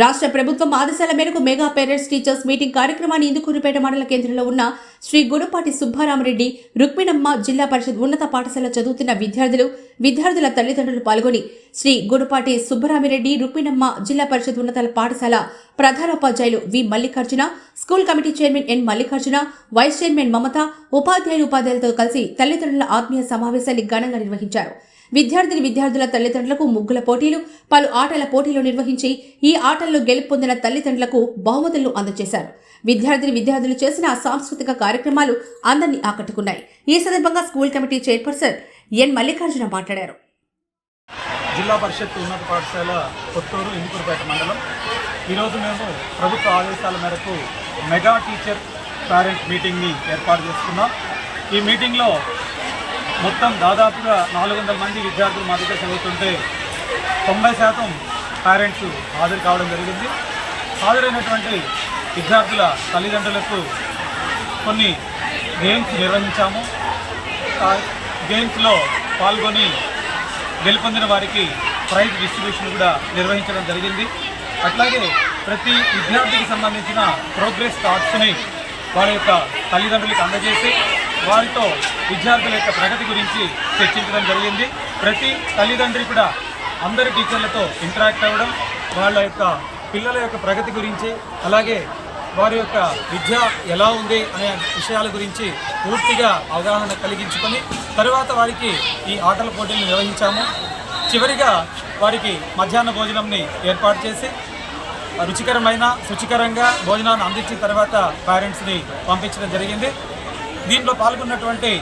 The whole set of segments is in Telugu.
రాష్ట్ర ప్రభుత్వం ఆదేశాల మేరకు మెగా పేరెంట్స్ టీచర్స్ మీటింగ్ కార్యక్రమాన్ని ఇందుకూరుపేట మండల కేంద్రంలో ఉన్న శ్రీ గుణపాటి సుబ్బారామరెడ్డి రుక్మిణమ్మ జిల్లా పరిషత్ ఉన్నత పాఠశాల చదువుతున్న విద్యార్థులు విద్యార్థుల తల్లిదండ్రులు పాల్గొని శ్రీ గురుపాటి సుబ్బరామిరెడ్డి రుక్మిణమ్మ జిల్లా పరిషత్ ఉన్నత పాఠశాల ప్రధానోపాధ్యాయులు V Mallikarjuna school committee chairman N Mallikarjuna vice chairman Mamata ఉపాధ్యాయులు ఉపాధ్యాయులతో కలిసి తల్లిదండ్రుల ఆత్మీయ సమావేశాన్ని ఘనంగా నిర్వహించారు. విద్యార్థిని విద్యార్థుల తల్లిదండ్రులకు ముగ్గుల పోటీలు పలు ఆటల పోటీలు నిర్వహించి ఈ ఆటల్లో గెలుపు పొందిన తల్లిదండ్రులకు బహుమతులను అందజేశారు. విద్యార్థిని విద్యార్థులు చేసిన సాంస్కృతిక కార్యక్రమాలు అందరినీ ఆకట్టుకున్నాయి. ఈ సందర్భంగా school committee chairperson N Mallikarjuna మాట్లాడారు. జిల్లా పరిషత్ ఉన్నత పాఠశాల కొత్తూరు ఇందుకూరుపేట మండలం. ఈరోజు మేము ప్రభుత్వ ఆదేశాల మేరకు మెగా టీచర్ పేరెంట్ మీటింగ్ని ఏర్పాటు చేసుకున్నాం. ఈ మీటింగ్లో మొత్తం దాదాపుగా నాలుగు వందల మంది విద్యార్థులు మా దగ్గర చదువుతుంటే తొంభై శాతం పేరెంట్స్ హాజరు కావడం జరిగింది. హాజరైనటువంటి విద్యార్థుల తల్లిదండ్రులకు కొన్ని గేమ్స్ నిర్వహించాము. గేమ్స్లో పాల్గొని గెలుపొందిన వారికి ప్రైజ్ డిస్ట్రిబ్యూషన్ కూడా నిర్వహించడం జరిగింది. అట్లాగే ప్రతి విద్యార్థికి సంబంధించిన ప్రోగ్రెస్ కార్డ్స్ని వారి యొక్క తల్లిదండ్రులకు అందజేసి వారితో విద్యార్థుల యొక్క ప్రగతి గురించి చర్చించడం జరిగింది. ప్రతి తల్లిదండ్రి కూడా అందరి టీచర్లతో ఇంటరాక్ట్ అవ్వడం వాళ్ళ యొక్క పిల్లల యొక్క ప్రగతి గురించి అలాగే వారి యొక్క విద్య ఎలా ఉంది అనే విషయాల గురించి పూర్తిగా అవగాహన కలిగించుకొని తరువాత వారికి ఈ ఆటల పోటీలు నిర్వహించాము. చివరిగా వారికి మధ్యాహ్న భోజనంని ఏర్పాటు చేసి రుచికరమైన శుచికరంగా భోజనాన్ని అందించిన తర్వాత పేరెంట్స్ని పంపించడం జరిగింది. దీంట్లో పాల్గొన్నటువంటి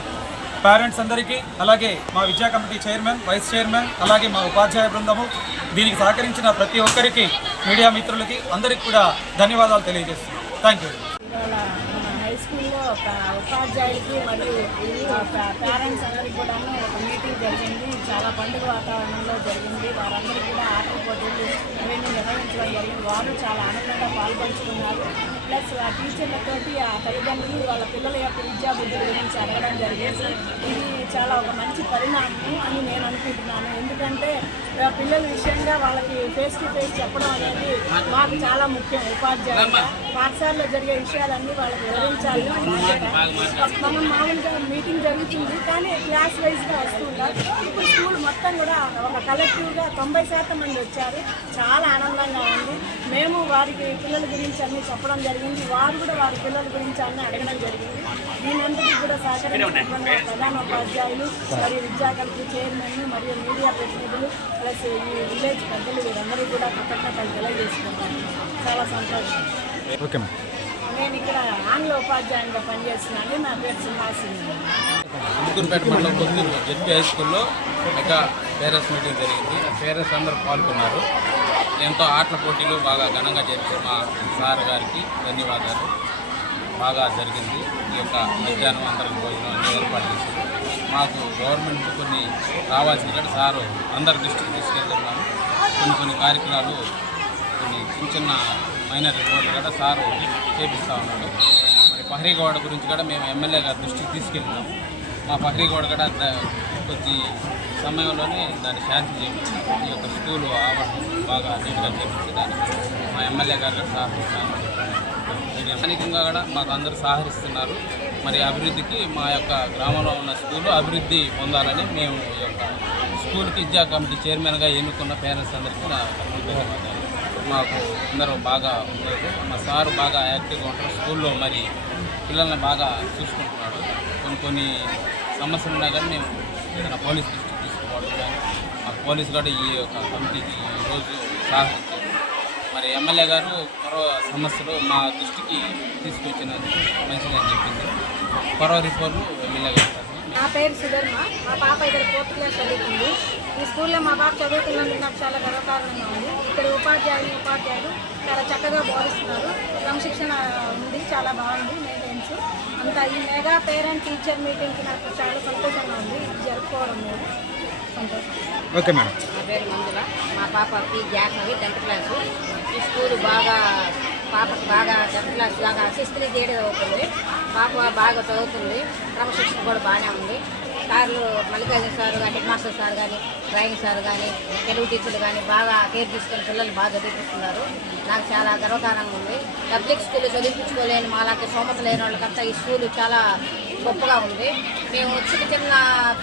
పేరెంట్స్ అందరికీ అలాగే మా విద్యా కమిటీ చైర్మన్ వైస్ చైర్మన్ అలాగే మా ఉపాధ్యాయ బృందము దీనికి సహకరించిన ప్రతి ఒక్కరికి మీడియా మిత్రులకి అందరికి కూడా ధన్యవాదాలు తెలియజేస్తున్నాను థ్యాంక్ యూ హై స్కూల్లో ఉపాధ్యాయులకి మరియు పేరెంట్స్ అందరికీ కూడా ఒక మీటింగ్ జరిగింది. చాలా పండుగ వాతావరణంలో జరిగింది. వారందరూ కూడా ఆటల పోటీలు ఇవన్నీ నిర్వహించడం జరిగింది. వారు చాలా ఆనందంగా పాల్పంచుకున్నారు. ప్లస్ ఆ టీచర్లతోటి ఆ తల్లిదండ్రులు వాళ్ళ పిల్లల యొక్క విద్యాబుద్ధుల గురించి అడగడం జరిగింది ఇది చాలా ఒక మంచి పరిణామం అని నేను అనుకుంటున్నాను. ఎందుకంటే పిల్లల విషయంగా వాళ్ళకి ఫేస్ టు ఫేస్ చెప్పడం అనేది మాకు చాలా ముఖ్యం. ఉపాధ్యాయులుగా పాఠశాలలో జరిగే విషయాలన్నీ వాళ్ళకి వివరించాలి. మనం మామూలుగా మీటింగ్ జరుగుతుంది కానీ క్లాస్ వైజ్గా వస్తుంటారు ఇప్పుడు స్కూల్ మొత్తం కూడా ఒక కలెక్టివ్గా తొంభై శాతం మంది వచ్చారు. చాలా ఆనందంగా ఉంది. మేము వారికి పిల్లల గురించి అన్నీ చెప్పడం జరిగింది. వారు కూడా వారి పిల్లల గురించి అన్నీ అడగడం జరిగింది. దీనంతటి కూడా సహకరించినటువంటి ప్రధాన ఉపాధ్యాయులు మరియు విద్యా కమిటీ చైర్మన్ మరియు మీడియా ప్రతినిధులు ప్లస్ ఈ విలేజ్ పెద్దలు వీరందరూ కూడా కృతజ్ఞతలు తెలియజేసుకుంటారు చాలా సంతోషం. ఓకే మ్యామ్ నేను ఇక్కడ ఆంగ్ల ఉపాధ్యాయునిగా పనిచేస్తున్నాను నా పేరు సింహాసింగ్ ముగ్గురుపేట మండలం కొత్తూరు జెడ్పీ హై స్కూల్లో ఒక పేరెంట్స్ మీటింగ్ జరిగింది. పేరెంట్స్ అందరూ పాల్గొన్నారు. ఎంతో ఆటల పోటీలు బాగా ఘనంగా చేశారు మా సార్ గారికి ధన్యవాదాలు. బాగా జరిగింది. ఈ యొక్క మధ్యాహ్నం అందరికి భోజనం అన్ని ఏర్పాటు చేశారు. మాకు గవర్నమెంట్ కొన్ని రావాల్సిన సారు అందరి దృష్టికి తీసుకెళ్తున్నాము. కొన్ని కొన్ని కార్యక్రమాలు కొన్ని చిన్న చిన్న మైనర్ రిపోర్ట్లు కూడా సార్ చేపిస్తూ ఉన్నాడు. మరి పహరీగౌడ గురించి కూడా మేము ఎమ్మెల్యే గారి దృష్టికి తీసుకెళ్ళినాం మా పహరీగౌడ కూడా కొద్ది సమయంలోనే దాన్ని శాంతి చేయించి ఈ యొక్క స్కూల్ ఆవరణ బాగా నీట్గా చేపించి మా ఎమ్మెల్యే గారు కూడా సహకరిస్తాను స్థానికంగా కూడా మాకు అందరూ సహకరిస్తున్నారు. మరి అభివృద్ధికి మా యొక్క గ్రామంలో ఉన్న స్కూలు అభివృద్ధి పొందాలని మేము ఈ యొక్క స్కూల్కి విద్యా కమిటీ చైర్మన్గా ఎన్నుకున్న పేరెంట్స్ అందరికీ నా ధన్యవాదాలు మాకు అందరూ బాగా ఉండదు మా సారు బాగా యాక్టివ్గా ఉంటారు. స్కూల్లో మరి పిల్లల్ని బాగా చూసుకుంటున్నాడు. కొన్ని కొన్ని సమస్యలు ఉన్నా కానీ మేము ఏదైనా పోలీస్ దృష్టికి తీసుకోవడం కానీ మా పోలీస్ కూడా ఈ యొక్క కమిటీకి ఈరోజు సహకరించారు మరి ఎమ్మెల్యే గారు మరో సమస్యలు మా దృష్టికి తీసుకొచ్చినది మంచిదని చెప్పింది. మరో రిపోర్టు ఎమ్మెల్యే గారు నా పేరు సుధర్మ. మా పాప ఇక్కడ ఫోర్త్ క్లాస్ చదువుతుంది. స్కూల్లో మా పాప చదువుతున్నందుకు నాకు చాలా గర్వకారణంగా ఉంది. ఇక్కడ ఉపాధ్యాయులు ఉపాధ్యాయులు చాలా చక్కగా బోధిస్తున్నారు. క్రమశిక్షణ ఉంది చాలా బాగుంది మెయింటెన్స్ అంతా ఈ మెగా పేరెంట్ టీచర్ మీటింగ్కి నాకు చాలా సంతోషంగా ఉంది. ఇది జరుపుకోవడం లేదు సంతోషం. Okay madam. నా పేరు మంజుల. మా పాప పి జాహ్నవి టెన్త్ క్లాసు ఈ స్కూల్ బాగా పాపకు బాగా టెన్త్ క్లాస్ బాగా సిక్స్త్ గ్రేడ్ అవుతుంది. పాప బాగా చదువుతుంది. క్రమశిక్షణ కూడా బాగానే ఉంది. సార్లు మల్లికార్జున సార్ కానీ హెడ్ మాస్టర్ సార్ కానీ డ్రాయింగ్ సార్ కానీ తెలుగు టీచర్లు కానీ బాగా కేర్ తీసుకొని పిల్లలు బాగా చదివిపిస్తున్నారు. నాకు చాలా గర్వకారంగా ఉంది. పబ్లిక్ స్కూల్ చదివించుకోలేని మాలాంటి సోమత లేని వాళ్ళకంతా ఈ స్కూల్ చాలా గొప్పగా ఉంది. మేము చిన్న చిన్న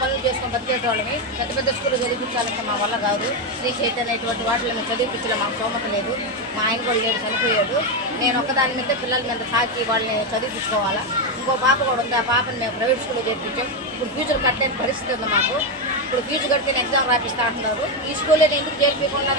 పనులు చేసుకుని బతికేటోళ్ళమి. పెద్ద పెద్ద స్కూల్ చదివించాలంటే మా వల్ల కాదు. శ్రీ చైతన్య ఇటువంటి వాటిలో మేము చదివించలే మాకు సోమత లేదు. మా ఆయన కూడా లేడు చనిపోయాడు. నేను ఒక్కదాని మీద పిల్లల మీద సాకి వాళ్ళని చదివించుకోవాలా? ఇంకో పాప కూడా ఉంది. ఆ పాపని మేము ప్రైవేట్ స్కూల్లో చేర్పించాం. ఇప్పుడు ఫ్యూచర్ కట్టలేని పరిస్థితి ఉంది మాకు. ఇప్పుడు ఫీజు కడితే ఎగ్జామ్ రాపిస్తా అంటున్నారు. ఈ స్కూల్లో ఎందుకు చేర్పించకుండా